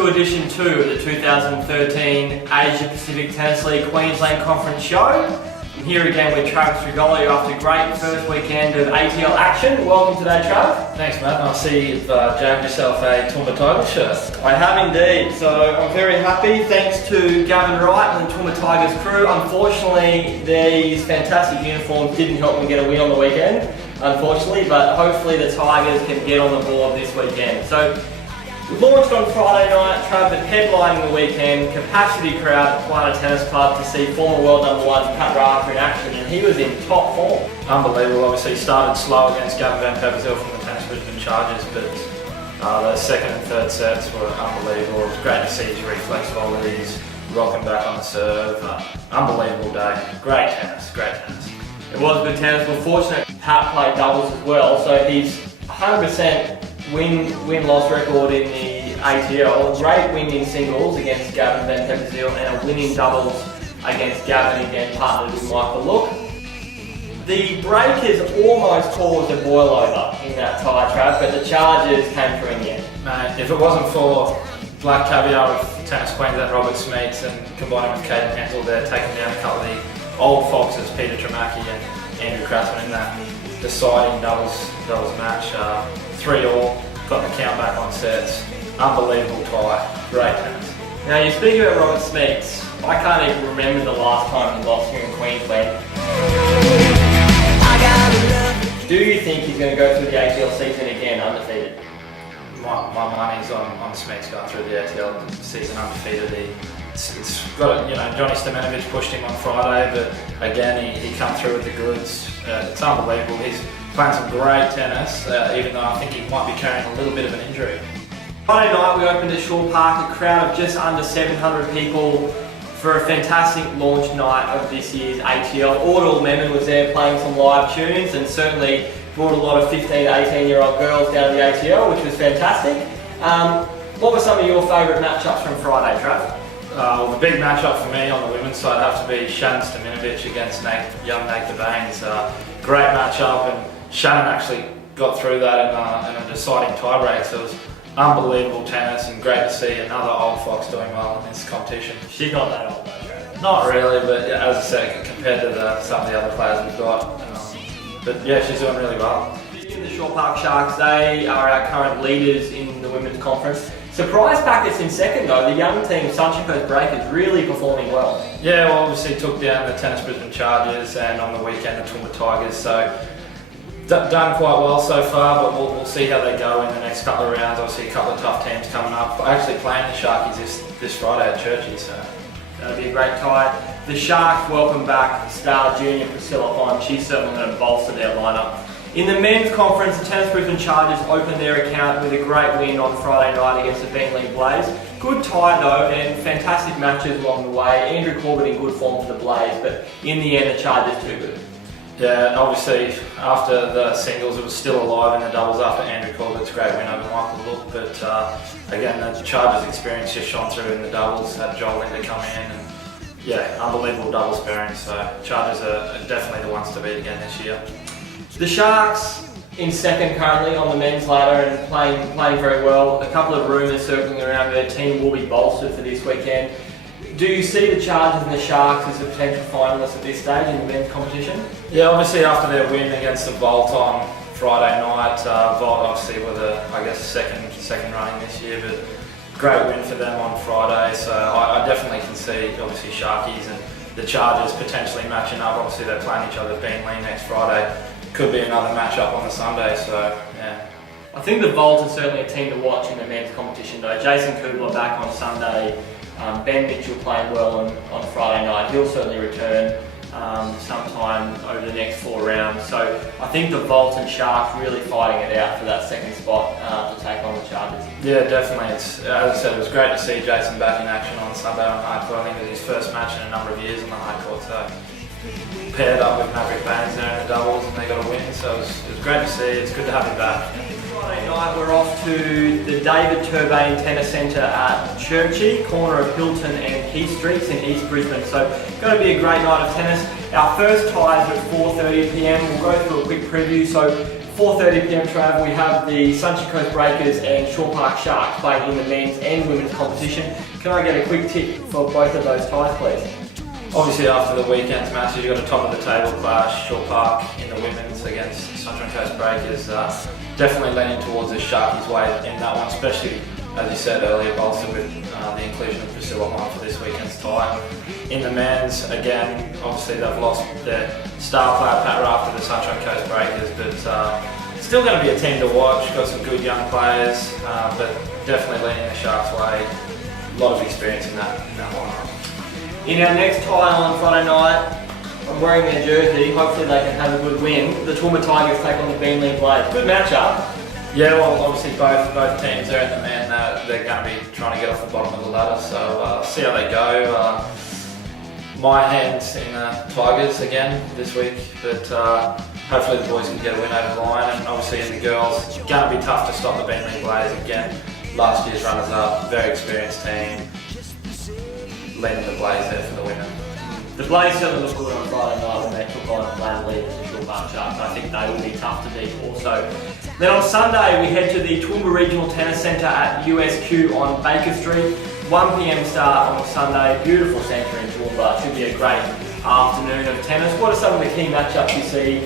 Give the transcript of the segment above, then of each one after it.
to edition 2 of the 2013 Asia Pacific Tennis League Queensland Conference show. I'm here again with Travis Rigoli after a great first weekend of ATL action. Welcome today, Trav. Thanks, Matt. I see you've jabbed yourself a Toowoomba Tigers shirt. I have indeed, so I'm very happy. Thanks to Gavin Wright and the Toowoomba Tigers crew. Unfortunately, these fantastic uniforms didn't help me get a win on the weekend, unfortunately, but hopefully the Tigers can get on the board this weekend. So, we launched on Friday night, Trav, but headlining the weekend, capacity crowd at Plana Tennis Club to see former world number one Pat Rafter in action, and he was in top form. Unbelievable. Obviously started slow against Gavin van Peperzeel from the Tennis Brisbane Chargers, but the second and third sets were unbelievable. It was great to see his reflex volleys, rocking back on the serve. Unbelievable day. Great tennis, great tennis. It was good tennis. We're fortunate Pat played doubles as well, so he's 100% win-loss record in the ATL. A great win in singles against Gavin van Peperzeel and a win in doubles against Gavin, again partnered with Michael Look. The breakers almost caused a boil over in that tie, Trav, but the Chargers came through in the end. Mate, if it wasn't for Black Caviar with Tennis Queensland, Robert Smeets, and combining with Caden Hensel there, taking down a couple of the old foxes, Peter Tremacki and Andrew Craftsman in that deciding doubles match. 3-all, got the count back on sets. Unbelievable tie, great tennis. Now you speak about Robert Smeets. I can't even remember the last time he lost here in Queensland. Do you think he's going to go through the ATL season again undefeated? My money's on Smeets going through the ATL season undefeated. It's got, Johnny Stamenovic pushed him on Friday, but again he come through with the goods. It's unbelievable. He's playing some great tennis, even though I think he might be carrying a little bit of an injury. Friday night we opened at Shaw Park, a crowd of just under 700 people for a fantastic launch night of this year's ATL. Audel Memon was there playing some live tunes and certainly brought a lot of 15 to 18-year-old girls down the ATL, which was fantastic. What were some of your favourite matchups from Friday, Trav? Well, the big matchup for me on the women's side have to be Shannon Stamenovic against young Nate Debanes. Great matchup, and Shannon actually got through that in a deciding tiebreak, so it was unbelievable tennis and great to see another old fox doing well in this competition. She's not that old though. Not really, but yeah, as I said, compared to some of the other players we've got. But yeah, she's doing really well. In the Shaw Park Sharks, they are our current leaders in the women's conference. Surprise packets in second though, the young team, Sunshine Coast Breakers, really performing well. Yeah, well obviously took down the Tennis Brisbane Chargers and on the weekend the Toowoomba Tigers, so done quite well so far, but we'll see how they go in the next couple of rounds. Obviously a couple of tough teams coming up. Actually playing the Sharkies this Friday at Churchy, so that'll be a great tie. The Sharks welcome back star junior Priscilla Hon. She's certainly going to bolster their lineup. In the men's conference, the Tennis Brisbane Chargers opened their account with a great win on Friday night against the Bentleigh Blaze. Good tie though, and fantastic matches along the way. Andrew Corbett in good form for the Blaze, but in the end the Chargers too good. Yeah, obviously after the singles it was still alive in the doubles after Andrew Corbett's great win over Michael Look, but again the Chargers experience just shone through in the doubles, had Joel Linder come in, and yeah, unbelievable doubles pairing, so Chargers are definitely the ones to beat again this year. The Sharks in second currently on the men's ladder and playing very well. A couple of rumours circling around their team will be bolstered for this weekend. Do you see the Chargers and the Sharks as a potential finalists at this stage in the men's competition? Yeah, obviously after their win against the Volt on Friday night, Volt obviously were the second running this year, but great win for them on Friday. So I definitely can see obviously Sharkies and the Chargers potentially matching up. Obviously they're playing each other at Bentleigh next Friday. Could be another matchup on the Sunday, so yeah. I think the Volt is certainly a team to watch in the men's competition though. Jason Kubler back on Sunday, Ben Mitchell playing well on Friday night. He'll certainly return sometime over the next 4 rounds. So I think the Volt and Sharks really fighting it out for that second spot to take on the Chargers. Yeah, definitely. As I said, it was great to see Jason back in action on Sunday on hard court. I think it was his first match in a number of years on the hard court. So paired up with Maverick Baines there in the doubles and they got a win, so it was great to see. It's good to have him back. Friday night we're off to the David Turbane Tennis Centre at Churchy, corner of Hilton and Keith Streets in East Brisbane, so going to be a great night of tennis. Our first ties at 4:30 PM. We'll go through a quick preview. So 4:30 p.m. travel, we have the Sunshine Coast Breakers and Shore Park Sharks playing in the men's and women's competition. Can I get a quick tip for both of those ties, please? Obviously, after the weekend's matches, you've got a top of the table clash, Shore Park in the women's against Sunshine Coast Breakers. Definitely leaning towards the Sharkies' way in that one, especially, as you said earlier, bolstered with the inclusion of Priscilla Hunt for this weekend's tie. In the men's, again, obviously they've lost their star player Pat Rafter to the Sunshine Coast Breakers, but still going to be a team to watch. Got some good young players, but definitely leaning the Sharks' way. A lot of experience in that one. In our next tie on Friday night, I'm wearing their jersey. Hopefully they can have a good win. The Toowoomba Tigers take on the Beenleigh Blades. Good matchup. Yeah, well, obviously both teams are in the man. They're going to be trying to get off the bottom of the ladder, so see how they go. My hands in Tigers again this week, but hopefully the boys can get a win over the line. And obviously in the girls, it's going to be tough to stop the Beenleigh Blades again. Last year's runners-up, very experienced team. Leading the Blades there for the winner. The Blades certainly looked good on Friday night when they took on Gladly and the Shore Park Sharks. I think they will be tough to beat also. Then on Sunday we head to the Toowoomba Regional Tennis Centre at USQ on Baker Street. 1 p.m. start on Sunday. Beautiful centre in Toowoomba. Should be a great afternoon of tennis. What are some of the key matchups you see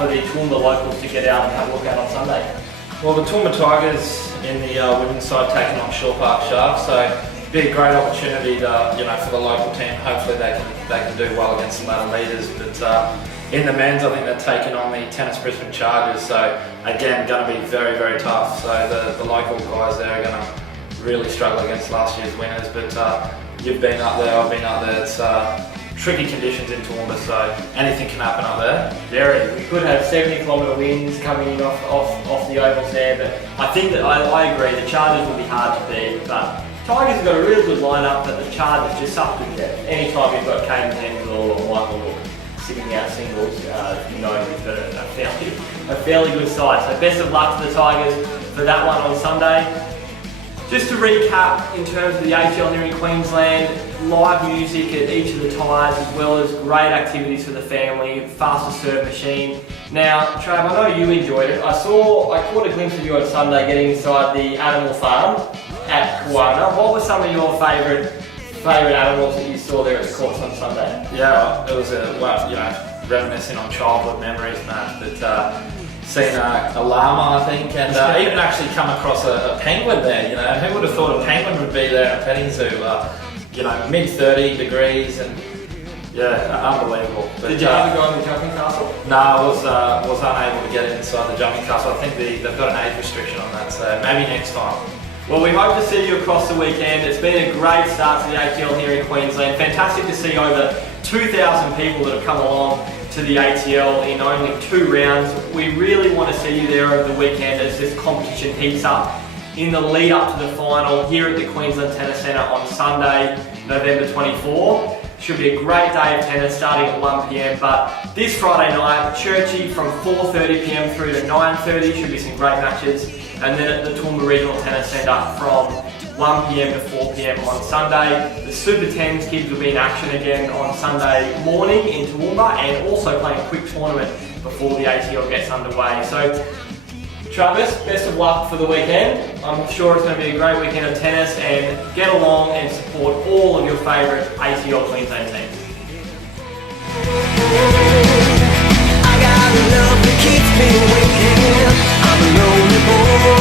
for the Toowoomba locals to get out and have a look at on Sunday? Well, the Toowoomba Tigers in the women's side taking on Shore Park Sharks, so be a great opportunity to, for the local team. Hopefully they can do well against the ladder leaders. But in the men's, I think they're taking on the Tennis Brisbane Chargers. So again, going to be very, very tough. So the local guys there are going to really struggle against last year's winners. But you've been up there, I've been up there. It's tricky conditions in Toowoomba, so anything can happen up there. Very. We could have 70-kilometre winds coming in off the ovals there, but I think that I agree. The Chargers will be hard to beat, but Tigers have got a really good lineup, but the Chargers just up to depth. Anytime you've got Caden Hensel or Michael Look sitting out singles, you know you've got a fairly good side. So best of luck to the Tigers for that one on Sunday. Just to recap, in terms of the ATL here in Queensland, live music at each of the ties, as well as great activities for the family, faster serve machine. Now, Trav, I know you enjoyed it. I caught a glimpse of you on Sunday getting inside the animal farm at Kawana. What were some of your favourite animals that you saw there at the course on Sunday? Yeah, it was reminiscing on childhood memories, Matt. But seen a llama, I think, and even actually come across a penguin there. Who would have thought a penguin would be there at a petting zoo? Mid 30 degrees, and unbelievable. But, did you ever go in the jumping castle? No, I was unable to get inside the jumping castle. I think they've got an age restriction on that, so maybe next time. Well, we hope to see you across the weekend. It's been a great start to the ATL here in Queensland. Fantastic to see over 2,000 people that have come along to the ATL in only 2 rounds. We really want to see you there over the weekend as this competition heats up in the lead up to the final here at the Queensland Tennis Centre on Sunday, November 24. Should be a great day of tennis starting at 1 p.m. But this Friday night, churchy from 4:30 p.m. through to 9:30. Should be some great matches. And then at the Toowoomba Regional Tennis Centre from 1 p.m. to 4 p.m. on Sunday. The Super 10s kids will be in action again on Sunday morning in Toowoomba, and also playing a quick tournament before the ATL gets underway. So, Travis, best of luck for the weekend. I'm sure it's going to be a great weekend of tennis, and get along and support all of your favourite ATL Queensland teams. I got love that keeps me waiting. I'm a lonely boy.